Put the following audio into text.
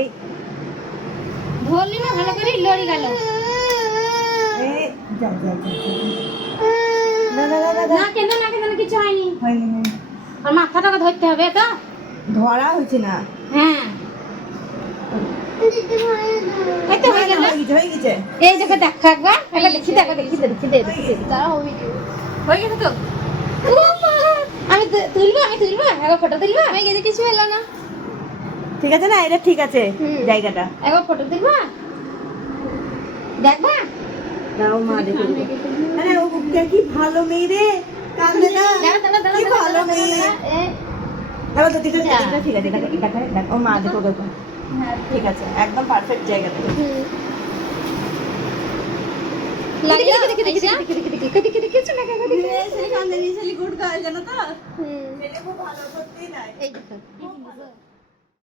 এই ধরলি না ভালো করে লড়ি গেল। না কেন কিছু হয়নি। আর মাথাটাকে ধরতে হবে তো। ধরা হয়েছে না। হ্যাঁ এই তো হয়ে গেল। হয়ে গেছে। এই দেখো দেখো একবার দেখি তারা হয়ে গেছে তো। আমি তুলবো একবার ফটো তুলবো। হয়ে গেছে, কিছু হলো না। ঠিক আছে না, এটা ঠিক আছে জায়গাটা। একবার ফটো তুলবো, দেখবা। দাও মা দেখে দিবে। আরে ও কি ভালো মেয়ে রে, কাঁদে না। কি ভালো মেয়ে। এবার তো ঠিক আছে, ঠিক আছে, দেখো ও মা দেখো দেখো। ঠিক আছে, একদম পারফেক্ট জায়গাটা। লাগলো। সেই কান্দে নিয়ে গুড গার্ল জানো তো। ছেলে খুব ভালো করতেই দেয়। এই দেখো